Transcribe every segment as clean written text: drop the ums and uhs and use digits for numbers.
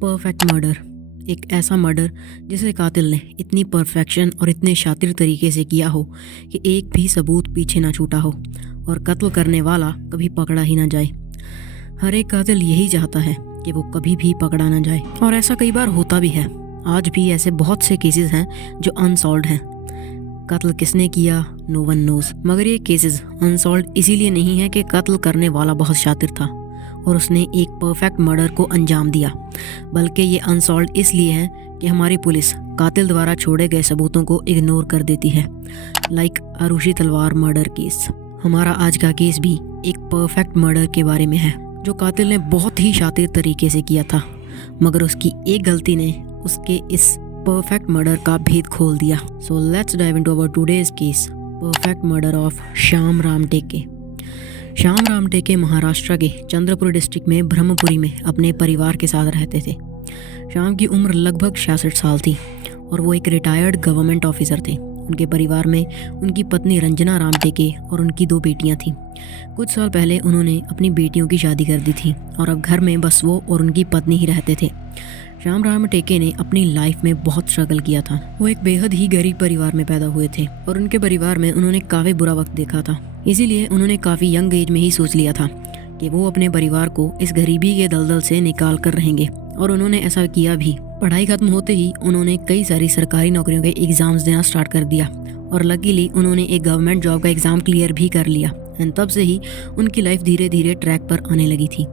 Perfect murder, एक ऐसा murder जिसे कातिल ने इतनी परफेक्शन और इतने शातिर तरीके से किया हो कि एक भी सबूत पीछे ना छूटा हो और कत्ल करने वाला कभी पकड़ा ही ना जाए। हर एक कातिल यही चाहता है कि वो कभी भी पकड़ा ना जाए, और ऐसा कई बार होता भी है। आज भी ऐसे बहुत से केसेस हैं जो अनसॉल्व्ड हैं। कत्ल किसने किया, नो वन नोज। मगर ये केसेस अनसॉल्व्ड इसीलिए नहीं है कि कत्ल करने वाला बहुत शातिर था और उसने एक परफेक्ट मर्डर को अंजाम दिया, बल्कि ये अनसॉल्व्ड इसलिए है कि हमारी पुलिस कातिल द्वारा छोड़े गए सबूतों को इग्नोर कर देती है। लाइक आरुषि तलवार मर्डर केस। हमारा आज का केस भी एक परफेक्ट मर्डर के बारे में है जो कातिल ने बहुत ही शातिर तरीके से किया था, मगर उसकी एक गलती ने उसके इस परफेक्ट मर्डर का भेद खोल दिया। So let's dive into our today's case, perfect murder of Shyam Ram Teke. Shyam Ram टेके महाराष्ट्र के चंद्रपुर डिस्ट्रिक्ट में ब्रह्मपुरी में अपने परिवार के साथ रहते थे। श्याम की उम्र लगभग 66 साल थी और वो एक रिटायर्ड गवर्नमेंट ऑफिसर थे। उनके परिवार में उनकी पत्नी रंजना राम टेके और उनकी 2 बेटियां थीं। कुछ साल पहले उन्होंने अपनी बेटियों की शादी कर दी थी और अब घर में बस वो और उनकी पत्नी ही रहते थे। श्याम राम टेके ने अपनी लाइफ में बहुत स्ट्रगल किया था। वो एक बेहद ही गरीब परिवार में पैदा हुए थे और उनके परिवार में उन्होंने काफ़ी बुरा वक्त देखा था। इसीलिए उन्होंने काफ़ी यंग एज में ही सोच लिया था कि वो अपने परिवार को इस गरीबी के दलदल से निकाल कर रहेंगे, और उन्होंने ऐसा किया भी। पढ़ाई खत्म होते ही उन्होंने कई सारी सरकारी नौकरियों के एग्ज़ाम्स देना स्टार्ट कर दिया और लकीली उन्होंने एक गवर्नमेंट जॉब का एग्ज़ाम क्लियर भी कर लिया। एंड तब से ही उनकी लाइफ धीरे धीरे ट्रैक पर आने लगी थी।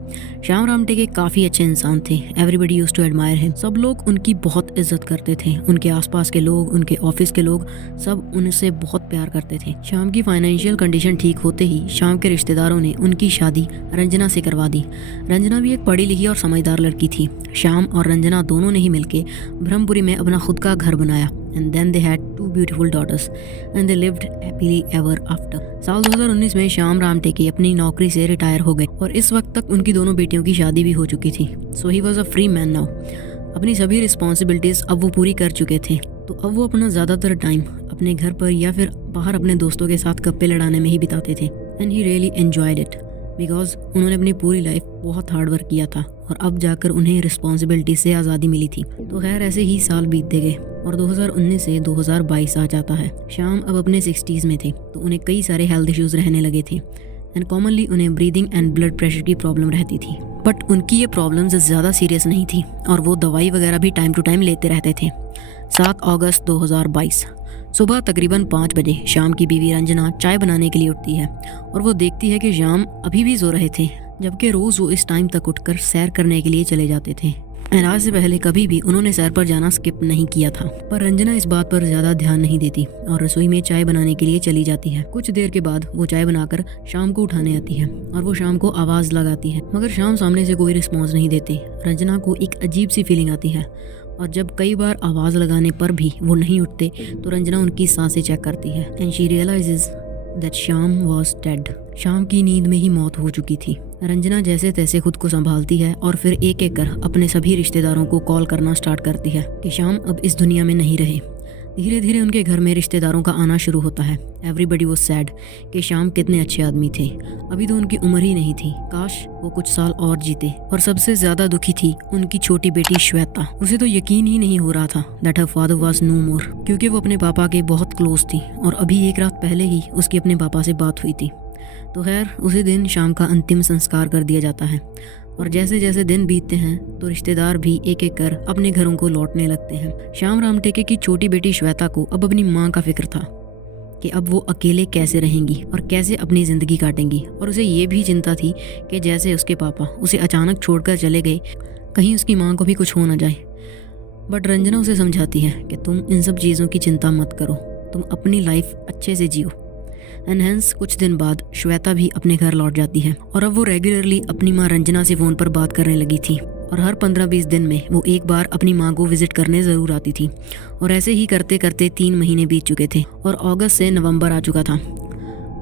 श्याम राम टेके काफ़ी अच्छे इंसान थे। Everybody used to admire him. सब लोग उनकी बहुत इज्जत करते थे। उनके आसपास के लोग, उनके ऑफिस के लोग सब उनसे बहुत प्यार करते थे। श्याम की फाइनेंशियल कंडीशन ठीक होते ही श्याम के रिश्तेदारों ने उनकी शादी रंजना से करवा दी। रंजना भी एक पढ़ी लिखी और समझदार लड़की थी। श्याम और रंजना दोनों ने ही मिलकर ब्रह्मपुरी में अपना खुद का घर बनाया। And then they had 2 beautiful daughters and they lived happily ever after। साल 2019 में श्याम राम टेके अपनी नौकरी से रिटायर हो गए और इस वक्त तक उनकी दोनों बेटियों की शादी भी हो चुकी थी। So he was a free man now. अपनी सभी रिस्पॉन्सिबिलिटीज़ अब वो पूरी कर चुके थे, तो अब वो अपना ज़्यादातर टाइम अपने घर पर या फिर बाहर अपने दोस्तों के साथ गप्पे लड़ाने में ही बिताते थे। And he really enjoyed it because उन्होंने अपनी पूरी लाइफ बहुत हार्ड वर्क किया था और अब जाकर उन्हें रिस्पॉन्सिबिलिटी से आज़ादी मिली थी। तो खैर ऐसे ही साल बीतते गए और 2019 से 2022 आ जाता है। श्याम अब अपने 60s में थे, तो उन्हें कई सारे हेल्थ इश्यूज रहने लगे थे एंड कॉमनली उन्हें ब्रीदिंग एंड ब्लड प्रेशर की प्रॉब्लम रहती थी। बट उनकी ये प्रॉब्लम्स ज़्यादा सीरियस नहीं थी और वो दवाई वगैरह भी टाइम टू टाइम लेते रहते थे। 7 अगस्त 2022 सुबह तकरीबन 5 बजे श्याम की बीवी रंजना चाय बनाने के लिए उठती है और वो देखती है कि श्याम अभी भी सो रहे थे, जबकि रोज़ वो इस टाइम तक उठकर सैर करने के लिए चले जाते थे। एंड आज से पहले कभी भी उन्होंने सैर पर जाना स्किप नहीं किया था। पर रंजना इस बात पर ज़्यादा ध्यान नहीं देती और रसोई में चाय बनाने के लिए चली जाती है। कुछ देर के बाद वो चाय बनाकर शाम को उठाने आती है और वो शाम को आवाज़ लगाती है, मगर शाम सामने से कोई रिस्पॉन्स नहीं देती। रंजना को एक अजीब सी फीलिंग आती है और जब कई बार आवाज़ लगाने पर भी वो नहीं उठते तो रंजना उनकी सांसें चेक करती है and she realises that Shyam was dead. Shyam की नींद में ही मौत हो चुकी थी। रंजना जैसे तैसे खुद को संभालती है और फिर एक एक कर अपने सभी रिश्तेदारों को कॉल करना स्टार्ट करती है कि श्याम अब इस दुनिया में नहीं रहे। धीरे धीरे उनके घर में रिश्तेदारों का आना शुरू होता है। एवरीबडी वाज सैड कि श्याम कितने अच्छे आदमी थे, अभी तो उनकी उम्र ही नहीं थी, काश वो कुछ साल और जीते। और सबसे ज़्यादा दुखी थी उनकी छोटी बेटी श्वेता। उसे तो यकीन ही नहीं हो रहा था that her father was no more, क्योंकि वो अपने पापा के बहुत क्लोज थी और अभी एक रात पहले ही उसकी अपने पापा से बात हुई थी। तो खैर उसी दिन शाम का अंतिम संस्कार कर दिया जाता है और जैसे जैसे दिन बीतते हैं तो रिश्तेदार भी एक एक कर अपने घरों को लौटने लगते हैं। श्याम राम टेके की छोटी बेटी श्वेता को अब अपनी माँ का फिक्र था कि अब वो अकेले कैसे रहेंगी और कैसे अपनी ज़िंदगी काटेंगी, और उसे ये भी चिंता थी कि जैसे उसके पापा उसे अचानक छोड़कर चले गए, कहीं उसकी माँ को भी कुछ हो ना जाए। बट रंजना उसे समझाती है कि तुम इन सब चीज़ों की चिंता मत करो, तुम अपनी लाइफ अच्छे से जियो। एंड हेंस कुछ दिन बाद श्वेता भी अपने घर लौट जाती है और अब वो रेगुलरली अपनी माँ रंजना से फ़ोन पर बात करने लगी थी और हर 15-20 दिन में वो एक बार अपनी माँ को विजिट करने ज़रूर आती थी। और ऐसे ही करते करते 3 महीने बीत चुके थे और अगस्त से नवंबर आ चुका था।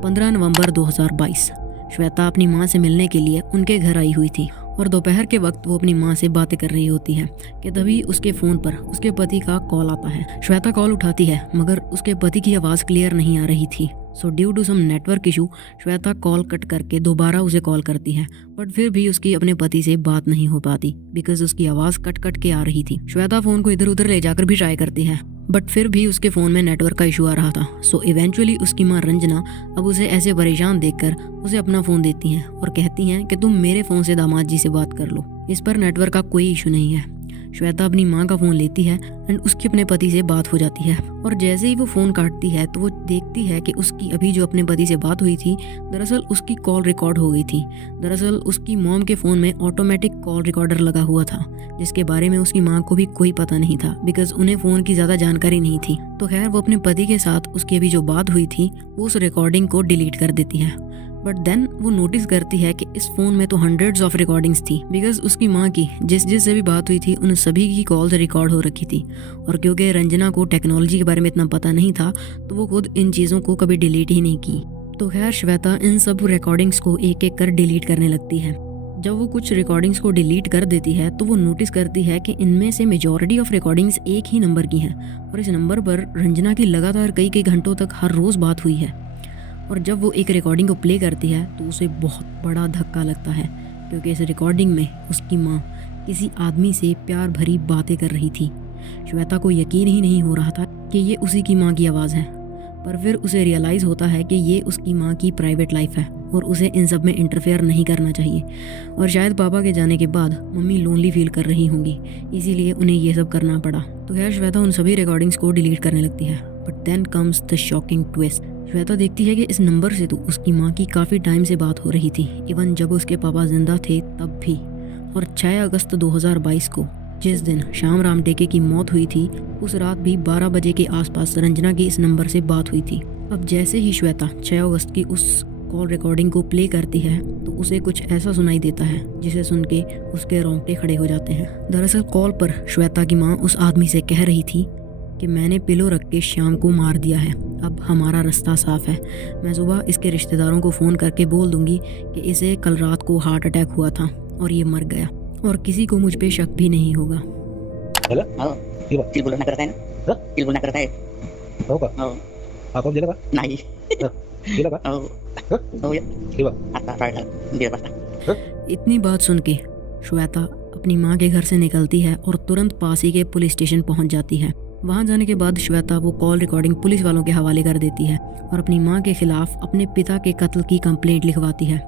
15 नवंबर 2022 श्वेता अपनी माँ से मिलने के लिए उनके घर आई हुई थी और दोपहर के वक्त वो अपनी माँ से बातें कर रही होती है कि तभी उसके फ़ोन पर उसके पति का कॉल आता है। श्वेता कॉल उठाती है मगर उसके पति की आवाज़ क्लियर नहीं आ रही थी। So due to some network issue Shweta call cut करके दोबारा उसे कॉल करती है, बट फिर भी उसकी अपने पति से बात नहीं हो पाती बिकॉज उसकी आवाज़ कट कट के आ रही थी। श्वेता फ़ोन को इधर उधर ले जाकर भी ट्राई करती है, बट फिर भी उसके फ़ोन में नेटवर्क का इशू आ रहा था। सो इवेंचुअली उसकी माँ रंजना अब उसे ऐसे परेशान देखकर उसे अपना फ़ोन देती हैं और कहती हैं कि तुम मेरे फ़ोन से दामाद जी से बात कर लो, इस पर नेटवर्क का कोई इशू नहीं है। श्वेता अपनी माँ का फ़ोन लेती है एंड उसकी अपने पति से बात हो जाती है, और जैसे ही वो फ़ोन काटती है तो वो देखती है कि उसकी अभी जो अपने पति से बात हुई थी दरअसल उसकी कॉल रिकॉर्ड हो गई थी। दरअसल उसकी मॉम के फ़ोन में ऑटोमेटिक कॉल रिकॉर्डर लगा हुआ था, जिसके बारे में उसकी माँ को भी कोई पता नहीं था बिकॉज उन्हें फ़ोन की ज़्यादा जानकारी नहीं थी। तो खैर वो अपने पति के साथ उसकी अभी जो बात हुई थी उस रिकॉर्डिंग को डिलीट कर देती है, बट देन वो नोटिस करती है कि इस फ़ोन में तो हंड्रेड्स ऑफ रिकॉर्डिंग्स थी बिकॉज उसकी माँ की जिस से भी बात हुई थी उन सभी की कॉल्स रिकॉर्ड हो रखी थी। और क्योंकि रंजना को टेक्नोलॉजी के बारे में इतना पता नहीं था तो वो खुद इन चीज़ों को कभी डिलीट ही नहीं की। तो खैर श्वेता इन सब रिकॉर्डिंग्स को एक एक कर डिलीट करने लगती है। जब वो कुछ रिकॉर्डिंग्स को डिलीट कर देती है तो वो नोटिस करती है कि इनमें से मेजॉरिटी ऑफ रिकॉर्डिंग्स एक ही नंबर की हैं और इस नंबर पर रंजना की लगातार कई कई घंटों तक हर रोज़ बात हुई है। और जब वो एक रिकॉर्डिंग को प्ले करती है तो उसे बहुत बड़ा धक्का लगता है क्योंकि इस रिकॉर्डिंग में उसकी माँ किसी आदमी से प्यार भरी बातें कर रही थी। श्वेता को यकीन ही नहीं हो रहा था कि ये उसी की माँ की आवाज़ है, पर फिर उसे रियलाइज़ होता है कि ये उसकी माँ की प्राइवेट लाइफ है और उसे इन सब में इंटरफेयर नहीं करना चाहिए। और शायद पापा के जाने के बाद मम्मी लोनली फील कर रही होंगी, इसीलिए उन्हें ये सब करना पड़ा। तो खैर श्वेता उन सभी रिकॉर्डिंग्स को डिलीट करने लगती है, but then comes the shocking twist. Shweta देखती है कि इस नंबर से तो उसकी माँ की काफ़ी टाइम से बात हो रही थी, इवन जब उसके पापा जिंदा थे तब भी। और 6 अगस्त 2022 को जिस दिन श्याम राम टेके की मौत हुई थी उस रात भी 12 बजे के आसपास रंजना की इस नंबर से बात हुई थी। अब जैसे ही श्वेता 6 अगस्त की उस कॉल रिकॉर्डिंग को प्ले करती है तो उसे कुछ ऐसा सुनाई देता है जिसे सुन के उसके रोंगटे खड़े हो जाते हैं। दरअसल कॉल पर श्वेता की माँ उस आदमी से कह रही थी कि मैंने पिलो रख के श्याम को मार दिया है, अब हमारा रास्ता साफ है। मैं सुबह इसके रिश्तेदारों को फ़ोन करके बोल दूंगी कि इसे कल रात को हार्ट अटैक हुआ था और ये मर गया, और किसी को मुझ पे शक भी नहीं होगा। तिळगुळ करत आहे ना, तिळगुळ करत आहे। हो का? हो. आपण दिलं का? नाही. दिलं का? हो. हो. आता साडेदहा 1:30 वाजता. इतनी बात सुन के श्वेता अपनी माँ के घर से निकलती है और तुरंत पास ही के पुलिस स्टेशन पहुँच जाती है। वहाँ जाने के बाद श्वेता वो कॉल रिकॉर्डिंग पुलिस वालों के हवाले कर देती है और अपनी माँ के खिलाफ अपने पिता के कत्ल की कंप्लेंट लिखवाती है।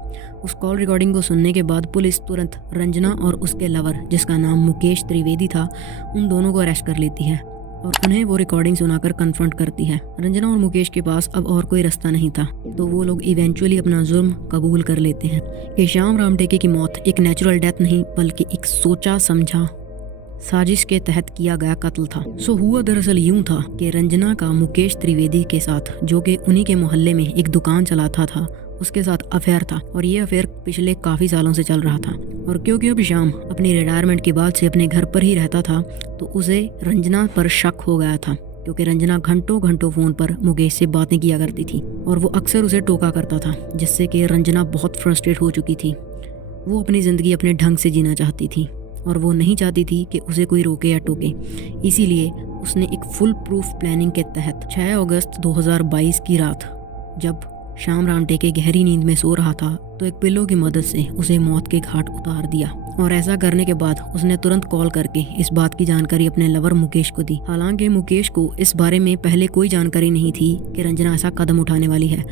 उस कॉल रिकॉर्डिंग को सुनने के बाद पुलिस तुरंत रंजना और उसके लवर जिसका नाम मुकेश त्रिवेदी था उन दोनों को अरेस्ट कर लेती है और उन्हें वो रिकॉर्डिंग सुनाकर कन्फ्रंट करती है। रंजना और मुकेश के पास अब और कोई रास्ता नहीं था, तो वो लोग इवेंचुअली अपना जुर्म कबूल कर लेते हैं कि श्याम राम टेके की मौत एक नेचुरल डेथ नहीं बल्कि एक सोचा समझा साजिश के तहत किया गया कत्ल था। सो हुआ दरअसल यूं था कि रंजना का मुकेश त्रिवेदी के साथ, जो कि उन्हीं के मोहल्ले में एक दुकान चलाता था, उसके साथ अफेयर था और ये अफेयर पिछले काफ़ी सालों से चल रहा था। और क्योंकि अब श्याम अपनी रिटायरमेंट के बाद से अपने घर पर ही रहता था तो उसे रंजना पर शक हो गया था, क्योंकि रंजना घंटों घंटों फ़ोन पर मुकेश से बातें किया करती थी और वो अक्सर उसे टोका करता था, जिससे कि रंजना बहुत फ्रस्ट्रेट हो चुकी थी। वो अपनी ज़िंदगी अपने ढंग से जीना चाहती थी और वो नहीं चाहती थी कि उसे कोई रोके या टोके, इसीलिए उसने एक फुल प्रूफ प्लानिंग के तहत 6 अगस्त 2022 की रात जब श्याम राम टेके गहरी नींद में सो रहा था तो एक पिल्लो की मदद से उसे मौत के घाट उतार दिया। और ऐसा करने के बाद उसने तुरंत कॉल करके इस बात की जानकारी अपने लवर मुकेश को दी। हालांकि मुकेश को इस बारे में पहले कोई जानकारी नहीं थी कि रंजना ऐसा कदम उठाने वाली है,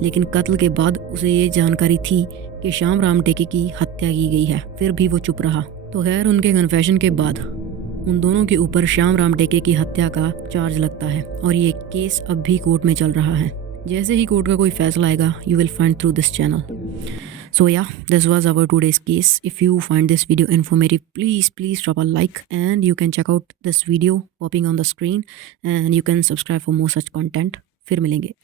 लेकिन कत्ल के बाद उसे ये जानकारी थी कि श्याम राम टेके की हत्या की गई है, फिर भी वो चुप रहा। तो खैर उनके कन्फेशन के बाद उन दोनों के ऊपर श्याम राम टेके की हत्या का चार्ज लगता है और ये केस अब भी कोर्ट में चल रहा है। जैसे ही कोर्ट का कोई फैसला आएगा you will find through this channel. So yeah, this was our today's case. If you find this video informative, please drop a like and you can check out this video popping on the screen and you can subscribe for more such content. फिर मिलेंगे।